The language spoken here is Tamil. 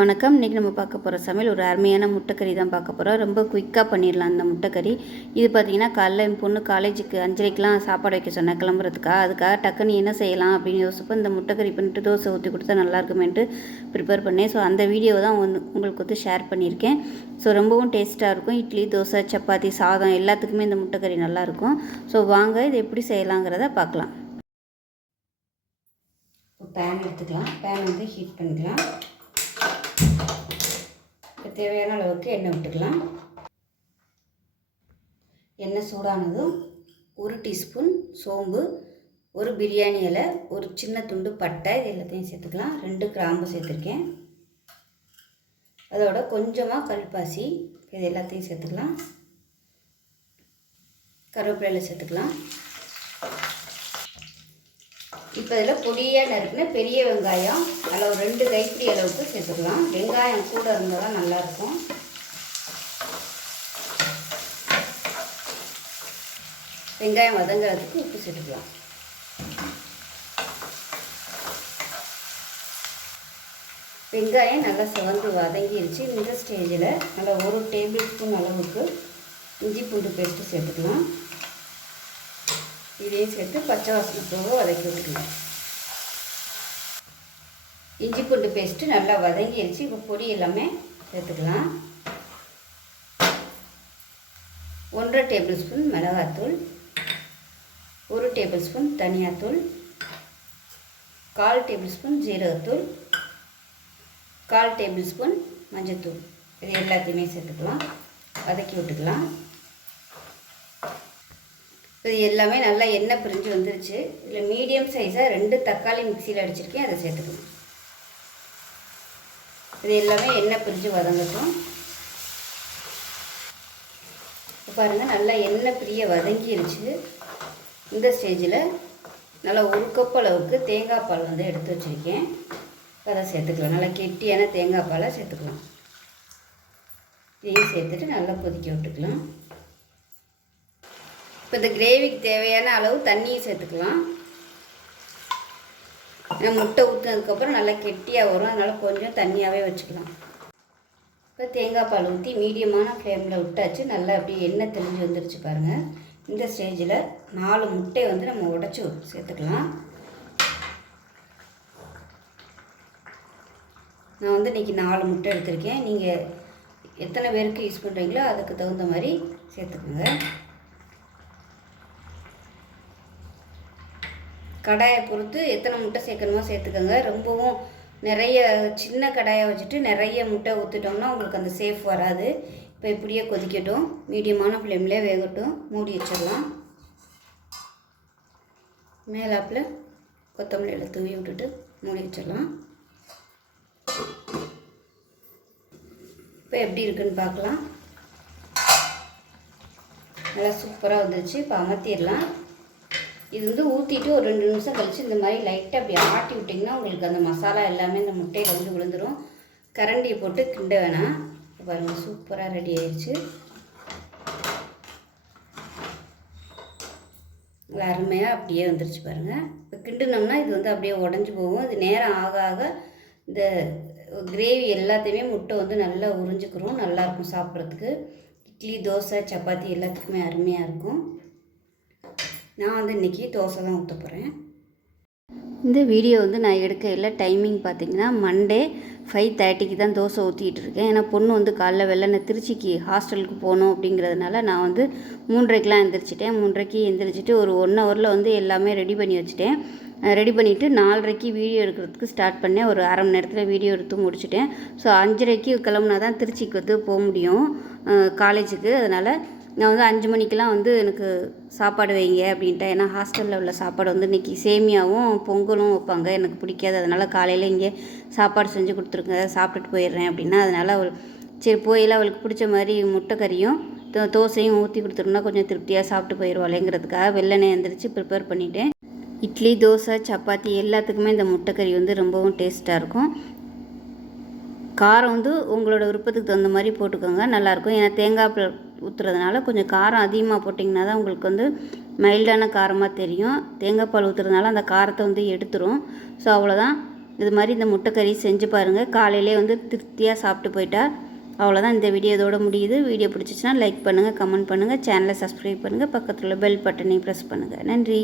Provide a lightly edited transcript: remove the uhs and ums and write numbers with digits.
வணக்கம். இன்றைக்கி நம்ம பார்க்க போகிற சமையல் ஒரு அருமையான முட்டைக்கறி தான் பார்க்க போகிறோம். ரொம்ப குயிக்காக பண்ணிடலாம் இந்த முட்டைக்கறி. இது பார்த்திங்கன்னா காலைல என் பொண்ணு காலேஜுக்கு 5:30க்கெலாம் சாப்பாடு வைக்க சொன்னேன் அதுக்காக டக்குன்னு என்ன செய்யலாம் அப்படின்னு யோசிப்போ இந்த முட்டைக்கறி பண்ணிட்டு தோசை ஊற்றி கொடுத்தா நல்லாயிருக்குமேன்ட்டு ப்ரிப்பேர் பண்ணேன். ஸோ அந்த வீடியோவை தான் உங்களுக்கு ஷேர் பண்ணியிருக்கேன். ஸோ ரொம்பவும் டேஸ்ட்டாக இருக்கும். இட்லி, தோசை, சப்பாத்தி, சாதம் எல்லாத்துக்குமே இந்த முட்டைக்கறி நல்லாயிருக்கும். ஸோ வாங்க இது எப்படி செய்யலாங்கிறத பார்க்கலாம். பேன் எடுத்துக்கலாம். பேன் வந்து ஹீட் பண்ணிக்கலாம். தேவையான அளவுக்கு எண்ணெய் விட்டுக்கலாம். எண்ணெய் சூடானதும் 1 டீஸ்பூன் சோம்பு, 1 பிரியாணி இலை, ஒரு சின்ன துண்டு பட்டை இது எல்லாத்தையும் சேர்த்துக்கலாம். 2 கிராம்பு சேர்த்துருக்கேன். அதோட கொஞ்சமாக கல்பாசி இது எல்லாத்தையும் சேர்த்துக்கலாம். கருவேப்பிலை சேர்த்துக்கலாம். இப்போ இதில் பொடியாக நறுக்கின பெரிய வெங்காயம் அளவு 2 கைப்பிடி அளவுக்கு சேர்த்துக்கலாம். வெங்காயம் கூட இருந்தால் தான் நல்லாயிருக்கும். வெங்காயம் வதங்கிறதுக்கு உப்பு சேர்த்துக்கலாம். வெங்காயம் நல்லா சிவந்து வதங்கிடுச்சு. இந்த ஸ்டேஜில் நல்லா 1 டேபிள் ஸ்பூன் அளவுக்கு இஞ்சி பூண்டு பேஸ்ட்டு சேர்த்துக்கலாம். இதையும் சேர்த்து பச்சை வாசனை போக வதக்கி விட்டுக்கலாம். இஞ்சி பூண்டு பேஸ்ட்டு நல்லா வதங்கிடுச்சு. இப்போ பொடி எல்லாமே சேர்த்துக்கலாம். 1 டேபிள் ஸ்பூன் மிளகாத்தூள், 1 டேபிள் ஸ்பூன் தனியாத்தூள், 1/4 டேபிள் ஸ்பூன் ஜீரகத்தூள், 1/4 டேபிள் ஸ்பூன் மஞ்சத்தூள் இது எல்லாத்தையுமே சேர்த்துக்கலாம். வதக்கி விட்டுக்கலாம். இது எல்லாமே நல்லா எண்ணெய் பிரிஞ்சு வந்துருச்சு. இதில் மீடியம் சைஸாக 2 தக்காளி மிக்சியில் அடிச்சிருக்கேன், அதை சேர்த்துக்கணும். இது எல்லாமே எண்ணெய் பிரிஞ்சு வதங்கட்டும். இப்போ பாருங்கள் நல்லா எண்ணெய் பிரிய வதங்கிருச்சு. இந்த ஸ்டேஜில் நல்லா 1 கப் அளவுக்கு தேங்காய் பால் வந்து எடுத்து வச்சுருக்கேன். அதை சேர்த்துக்கலாம். நல்லா கெட்டியான தேங்காய் பாலை சேர்த்துக்கலாம். இதையும் சேர்த்துட்டு நல்லா கொதிக்க விட்டுக்கலாம். இப்போ இந்த கிரேவிக்கு தேவையான அளவு தண்ணியை சேர்த்துக்கலாம். ஏன்னா முட்டை ஊற்றினதுக்கப்புறம் நல்லா கெட்டியாக வரும், அதனால் கொஞ்சம் தண்ணியாகவே வச்சுக்கலாம். இப்போ தேங்காய் பால் ஊற்றி மீடியமான ஃப்ளேமில் விட்டாச்சு. நல்லா அப்படியே எண்ணெய் தெளிஞ்சு வந்துருச்சு பாருங்கள். இந்த ஸ்டேஜில் 4 முட்டையை வந்து நம்ம உடச்சி சேர்த்துக்கலாம். நான் வந்து இன்றைக்கி 4 முட்டை எடுத்திருக்கேன். நீங்கள் எத்தனை பேருக்கு யூஸ் பண்ணுறீங்களோ அதுக்கு தகுந்த மாதிரி சேர்த்துக்கோங்க. கடாயை பொறுத்து எத்தனை முட்டை சேர்க்கணுமோ சேர்த்துக்கோங்க. ரொம்பவும் நிறைய சின்ன கடாயை வச்சுட்டு நிறைய முட்டை ஊற்றிட்டோம்னா உங்களுக்கு அந்த சேஃப் வராது. இப்போ இப்படியே கொதிக்கட்டும். மீடியமான ஃப்ளேம்லேயே வேகட்டும். மூடி வச்சிடலாம். மேலாப்பில் கொத்தமல்லியில் தூவி விட்டுட்டு மூடி வச்சிடலாம். இப்போ எப்படி இருக்குன்னு பார்க்கலாம். நல்லா சூப்பராக வந்துருச்சு. இப்போ அமர்த்திடலாம். இது வந்து ஊற்றிட்டு ஒரு 2 நிமிஷம் கழித்து இந்த மாதிரி லைட்டாக அப்படி ஆட்டி விட்டிங்கன்னா உங்களுக்கு அந்த மசாலா எல்லாமே இந்த முட்டையில் வந்து விழுந்துடும். கரண்டியை போட்டு கிண்ட வேணாம். பாருங்கள் சூப்பராக ரெடி ஆயிடுச்சு. அருமையாக அப்படியே வந்துருச்சு பாருங்கள். இப்போ கிண்டுனோம்னா இது வந்து அப்படியே உடஞ்சி போகும். இது நேரம் ஆக ஆக இந்த கிரேவி எல்லாத்தையுமே முட்டை வந்து நல்லா உறிஞ்சிக்கிறோம். நல்லாயிருக்கும் சாப்பிட்றதுக்கு. இட்லி, தோசை, சப்பாத்தி எல்லாத்துக்குமே அருமையாக இருக்கும். நான் வந்து இன்றைக்கி தோசை தான் ஊற்ற போகிறேன். இந்த வீடியோ வந்து நான் எடுக்கையில் டைமிங் பார்த்திங்கன்னா மண்டே 5:30க்கு தான் தோசை ஊற்றிக்கிட்டு இருக்கேன். ஏன்னா பொண்ணு வந்து காலைல வெள்ளனை திருச்சிக்கு ஹாஸ்டலுக்கு போகணும் அப்படிங்கிறதுனால நான் வந்து 3:30க்கெலாம் எழுந்திரிச்சிட்டேன். 3:30க்கு எழுந்திரிச்சிட்டு ஒரு 1 ஹவரில் வந்து எல்லாமே ரெடி பண்ணி வச்சுட்டேன். ரெடி பண்ணிவிட்டு 4:30க்கு வீடியோ எடுக்கிறதுக்கு ஸ்டார்ட் பண்ணேன். ஒரு அரை மணி நேரத்தில் வீடியோ எடுத்து முடிச்சிட்டேன். ஸோ 5:30க்கு கிளம்புனா தான் திருச்சிக்கு வந்து போக முடியும் காலேஜுக்கு. அதனால் நான் வந்து 5 மணிக்கெலாம் வந்து எனக்கு சாப்பாடு வைங்க அப்படின்ட்டேன். ஏன்னா ஹாஸ்டலில் உள்ள சாப்பாடு வந்து இன்றைக்கி சேமியாவும் பொங்கலும் வைப்பாங்க, எனக்கு பிடிக்காது. அதனால் காலையில் இங்கே சாப்பாடு செஞ்சு கொடுத்துருங்க, சாப்பிட்டுட்டு போயிடுறேன் அப்படின்னா. அதனால் அவள் சரி போயில அவளுக்கு பிடிச்ச மாதிரி முட்டைக்கறியும் தோசையும் ஊற்றி கொடுத்துருந்தா கொஞ்சம் திருப்தியாக சாப்பிட்டு போயிடுவாளேங்கிறதுக்காக வெள்ளனே எழுந்திரிச்சு ப்ரிப்பேர் பண்ணிவிட்டேன். இட்லி, தோசை, சப்பாத்தி எல்லாத்துக்குமே இந்த முட்டைக்கறி வந்து ரொம்பவும் டேஸ்ட்டாக இருக்கும். காரம் வந்து உங்களோட விருப்பத்துக்கு தகுந்த மாதிரி போட்டுக்கோங்க, நல்லாயிருக்கும். ஏன்னா தேங்காய் ஊற்றுறதுனால கொஞ்சம் காரம் அதிகமாக போட்டிங்கன்னா தான் உங்களுக்கு வந்து மைல்டான காரமாக தெரியும். தேங்காய் பால் ஊற்றுறதுனால அந்த காரத்தை வந்து எடுத்துரும். ஸோ அவ்வளோதான். இது மாதிரி இந்த முட்டை கறி செஞ்சு பாருங்கள். காலையிலே வந்து திருப்தியாக சாப்பிட்டு போயிட்டா. அவ்வளோதான். இந்த வீடியோ இதோட முடியுது. வீடியோ பிடிச்சிச்சின்னா லைக் பண்ணுங்கள், கமெண்ட் பண்ணுங்கள், சேனலை சப்ஸ்கிரைப் பண்ணுங்கள், பக்கத்தில் உள்ள பெல் பட்டனையும் ப்ரெஸ் பண்ணுங்கள். நன்றி.